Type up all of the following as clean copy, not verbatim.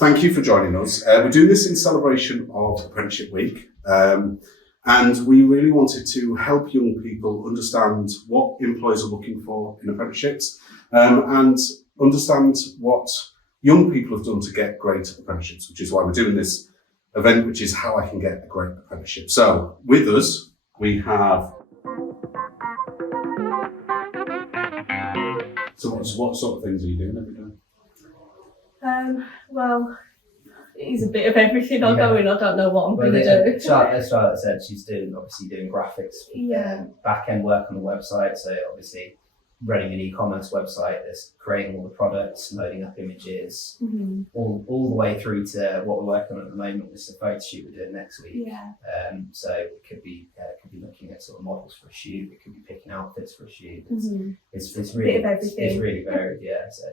Thank you for joining us. We're doing this in celebration of Apprenticeship Week, and we really wanted to help young people understand what employers are looking for in apprenticeships, and understand what young people have done to get great apprenticeships, which is why we're doing this event, which is how I can get a great apprenticeship. So with us, we have... So what sort of things are you doing every day? Well, it is a bit of everything. I go in, I don't know what I'm going to do. As Charlotte said, she's doing graphics, back-end work on the website. So obviously running an e-commerce website, there's creating all the products, loading up images, all the way through to what we're working on at the moment, which is the photo shoot we're doing next week. So it could be looking at sort of models for a shoot. It could be picking outfits for a shoot. It's really bit of everything. It's really varied, So.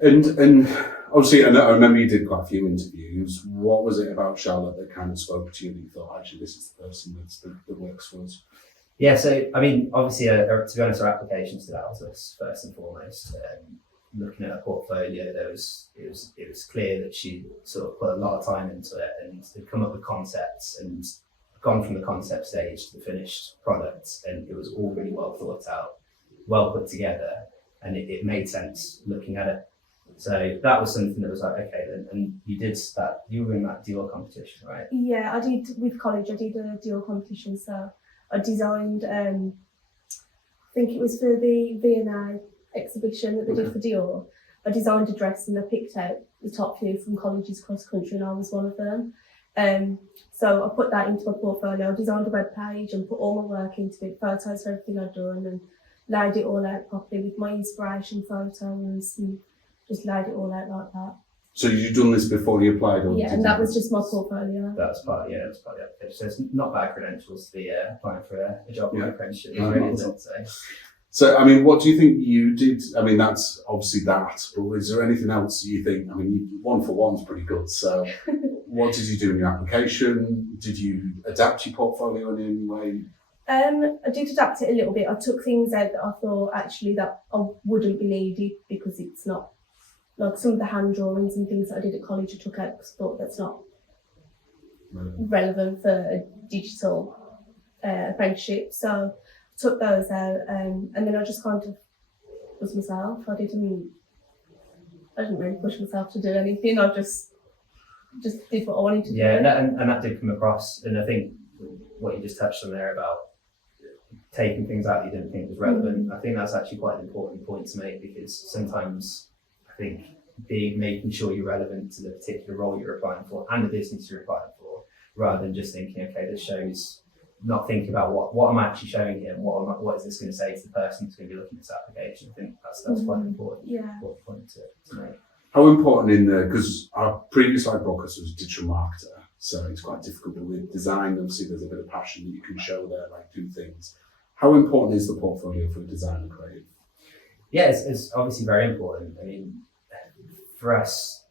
And obviously, I remember you did quite a few interviews. What was it about Charlotte that kind of spoke to you that you thought, actually, this is the person that works for us? Yeah, so I mean, obviously, to be honest, our application stood out to us first and foremost. Looking at her portfolio, it was clear that she sort of put a lot of time into it and had come up with concepts and gone from the concept stage to the finished product, and it was all really well thought out, well put together, and it made sense looking at it. So that was something that was like, okay, then, and you were in that Dior competition, right? Yeah, I did with college. I did a Dior competition, so I designed. I think it was for the V&A exhibition that they did for Dior. I designed a dress and I picked out the top few from colleges across the country, and I was one of them. So I put that into my portfolio. I designed a web page and put all my work into it, photos of everything I'd done, and laid it all out properly with my inspiration photos, and just laid it all out like that. So you'd done this before you applied? Or and that was just my portfolio. That's part of the application. So it's not bad credentials to be applying for a job like apprenticeship. So, I mean, what do you think you did? I mean, that's obviously that, but is there anything else you think? I mean, 1 for 1's pretty good. So what did you do in your application? Did you adapt your portfolio in any way? I did adapt it a little bit. I took things out that I thought actually that I wouldn't be needed because it's not, like some of the hand drawings and things that I did at college I took out because I thought that's not relevant for a digital apprenticeship. So I took those out, and then I just kind of was myself. I didn't really push myself to do anything. I just did what I wanted to do. Yeah, and that did come across. And I think what you just touched on there about taking things out you didn't think was relevant, I think that's actually quite an important point to make, because sometimes I think making sure you're relevant to the particular role you're applying for and the business you're applying for, rather than just thinking, okay, this shows, not thinking about what I'm actually showing here and what is this going to say to the person who's going to be looking at this application. I think that's quite an important point to make. How important because our previous live broadcast was a digital marketer, so it's quite difficult, but with design, obviously there's a bit of passion that you can show there, like do things. How important is the portfolio for a design and creative? Yeah, it's obviously very important. I mean, for us,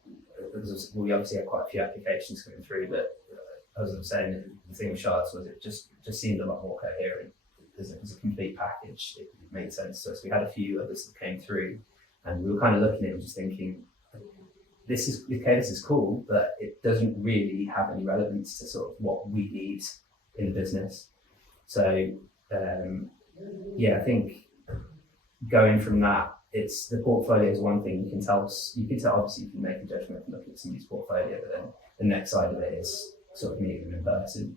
we obviously had quite a few applications coming through, but as I was saying, the thing with Charlotte's was it just seemed a lot more coherent. As a complete package, it made sense to us. We had a few others that came through, and we were kind of looking at it and just thinking, this is cool, but it doesn't really have any relevance to sort of what we need in the business. So I think going from that, it's the portfolio is one thing. You can tell obviously you can make a judgment from looking at somebody's portfolio, but then the next side of it is sort of meeting them in person.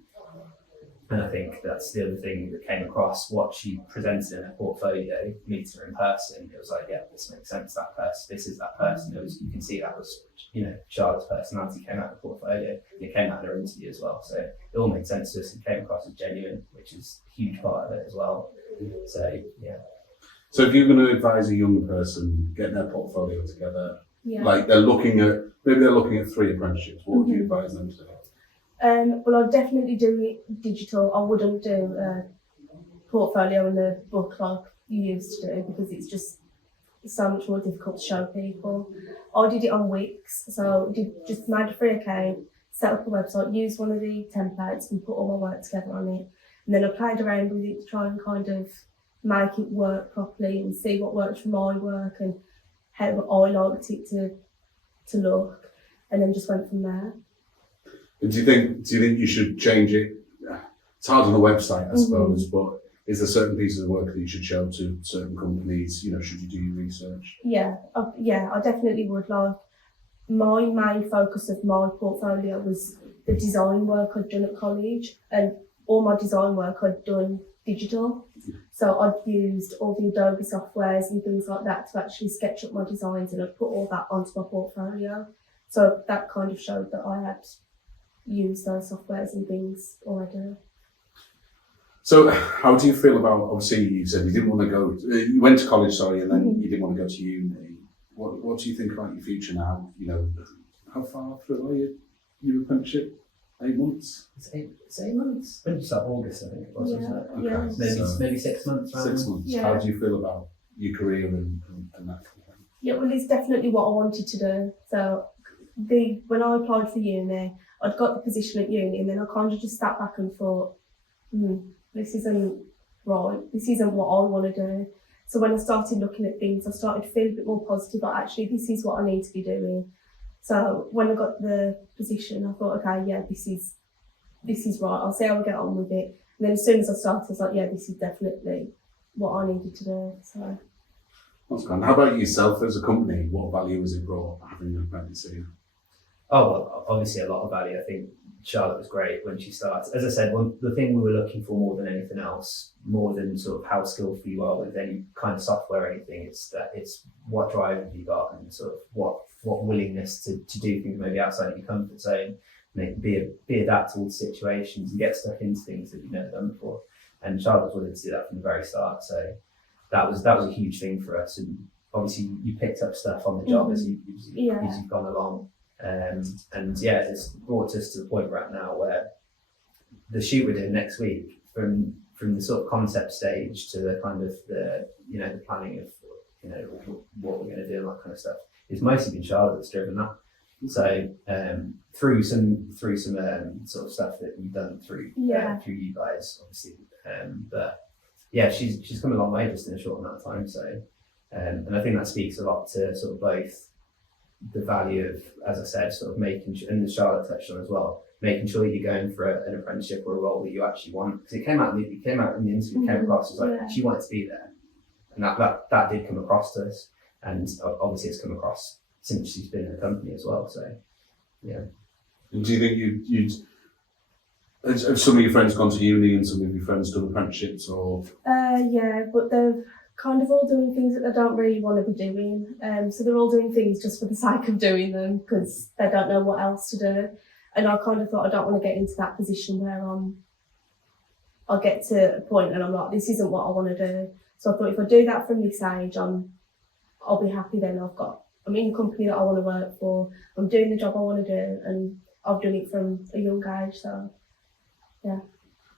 And I think that's the other thing that came across. What she presented in her portfolio, meeting her in person, it was like, yeah, this makes sense. That person, this is that person. You can see that was, Charlotte's personality came out of the portfolio. And it came out in her interview as well. So it all made sense to us. It came across as genuine, which is a huge part of it as well. So yeah. So if you're going to advise a young person getting their portfolio together, like they're looking at 3 apprenticeships, what would you advise them to do? Well, I'd definitely do it digital. I wouldn't do a portfolio in the book like you used to do, because it's just so much more difficult to show people. I did it on Wix, so just made a free account, set up a website, used one of the templates and put all my work together on it. And then I played around with it to try and kind of make it work properly and see what works for my work and how I liked it to to look, and then just went from there. And do you think you should change it? It's hard on the website, I suppose, but is there certain pieces of work that you should show to certain companies? You know, should you do your research? I definitely would. Like, my main focus of my portfolio was the design work I'd done at college, and all my design work I'd done digital. So I'd used all the Adobe softwares and things like that to actually sketch up my designs, and I'd put all that onto my portfolio. So that kind of showed that I had used those softwares and things already. So how do you feel about, obviously you said you didn't want to go, you went to college, sorry, and then you didn't want to go to uni. What do you think about your future now? You know, how far through are you, your apprenticeship? 8 months? It's 8 months. When did you start? August, I think it was, wasn't it? Yeah. Okay. Maybe 6 months. Around 6 months. Yeah. How do you feel about your career and that kind of thing? Yeah, well, it's definitely what I wanted to do. So when I applied for uni, I'd got the position at uni, and then I kind of just sat back and thought, this isn't right. This isn't what I want to do. So when I started looking at things, I started to feel a bit more positive. But actually, this is what I need to be doing. So when I got the position, I thought, okay, yeah, this is right. I'll see how I get on with it. And then as soon as I started, I was like, yeah, this is definitely what I needed to do. So. That's good. How about yourself as a company? What value has it brought having an apprentice here? Oh, well, obviously a lot of value. I think Charlotte was great when she started. As I said, the thing we were looking for more than anything else, more than sort of how skillful you are with any kind of software or anything, it's what drive have you got, and sort of what willingness to do things maybe outside of your comfort zone, be adaptable to situations and get stuck into things that you've never done before. And Charlotte was willing to do that from the very start. So that was a huge thing for us. And obviously you picked up stuff on the job as you've gone along. And yeah, it's brought us to the point we're at now, where the shoot we're doing next week, from the sort of concept stage to the kind of the planning of what we're going to do and that kind of stuff, it's mostly been Charlotte that's driven that. So through some sort of stuff that we've done through you guys, obviously, but yeah, she's come a long way just in a short amount of time. So and I think that speaks a lot to sort of both the value of, as I said, sort of making sure, and Charlotte touched on as well, making sure that you're going for an apprenticeship or a role that you actually want. Because it came out in the interview, came across as like she wanted to be there, and that did come across to us, and obviously it's come across since she's been in the company as well. So yeah. And do you think you'd have some of your friends gone to uni and some of your friends done apprenticeships, or? Yeah, but they're kind of all doing things that they don't really want to be doing. So they're all doing things just for the sake of doing them because they don't know what else to do. And I kind of thought I don't want to get into that position where I'll get to a point and I'm like, this isn't what I want to do. So I thought if I do that from this age, I'll be happy then. I'm in a company that I want to work for. I'm doing the job I want to do, and I've done it from a young age. So yeah.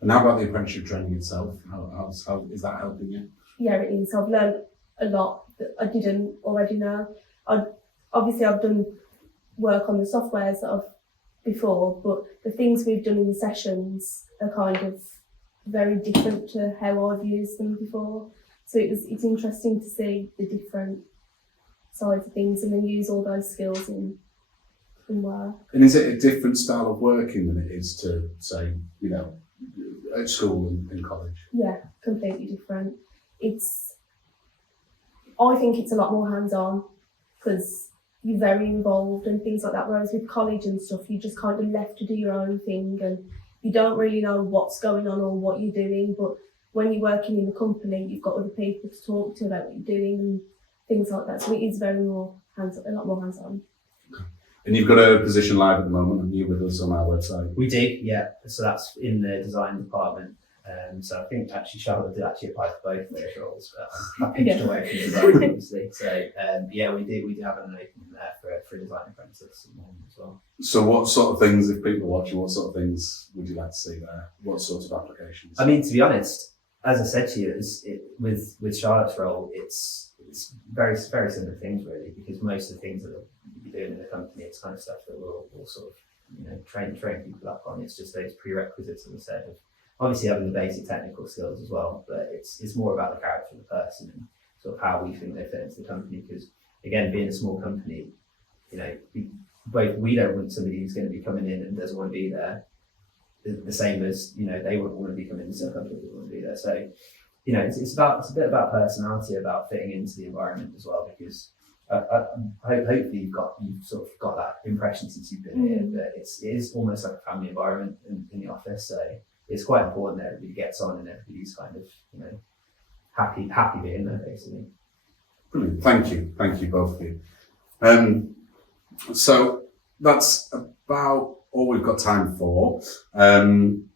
And how about the apprenticeship training itself? How is that helping you? Yeah, it is. I've learned a lot that I didn't already know. I've done work on the softwares that I've before, but the things we've done in the sessions are kind of very different to how I've used them before. So it's interesting to see the different sides of things and then use all those skills in work. And is it a different style of working than it is to, say, at school and college? Yeah, completely different. I think it's a lot more hands-on because you're very involved and things like that, whereas with college and stuff, you're just kind of left to do your own thing and you don't really know what's going on or what you're doing. But when you're working in the company, you've got other people to talk to about what you're doing and things like that. So it is a lot more hands-on. And you've got a position live at the moment, and you're with us on our website. We do, yeah. So that's in the design department. So I think actually Charlotte did actually apply for both of those roles, but I pinched away from design, obviously. So yeah, we do have an opening there for a design apprentice as well. So what sort of things, if people are watching, what sort of things would you like to see there? What sorts of applications? I mean, to be honest, as I said to you, with Charlotte's role, it's very, very similar things really, because most of the things that you'll be doing in the company, it's kind of stuff that we'll sort of train people up on. It's just those prerequisites, as I said, of obviously having the basic technical skills as well, but it's more about the character of the person and sort of how we think they fit into the company. Because again, being a small company, we don't want somebody who's going to be coming in and doesn't want to be there, the same as they wouldn't want to be coming in, so people want to be there. So it's a bit about personality, about fitting into the environment as well, because hopefully you've sort of got that impression since you've been here that it is almost like a family environment in the office. So it's quite important that everybody gets on and everybody's kind of happy being there, basically. Brilliant. Thank you both of you. So that's about all we've got time for. And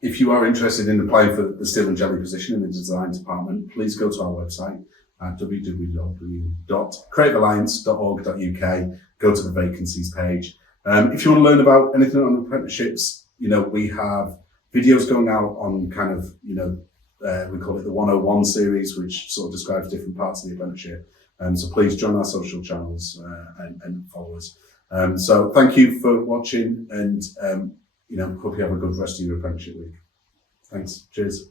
if you are interested in applying for the Steel and Jelly position in the design department, please go to our website at www.creativealliance.org.uk. Go to the vacancies page. If you want to learn about anything on apprenticeships, we have videos going out on kind of, we call it the 101 series, which sort of describes different parts of the apprenticeship. So please join our social channels and follow us. So thank you for watching, and hope you have a good rest of your apprenticeship week. Thanks. Cheers.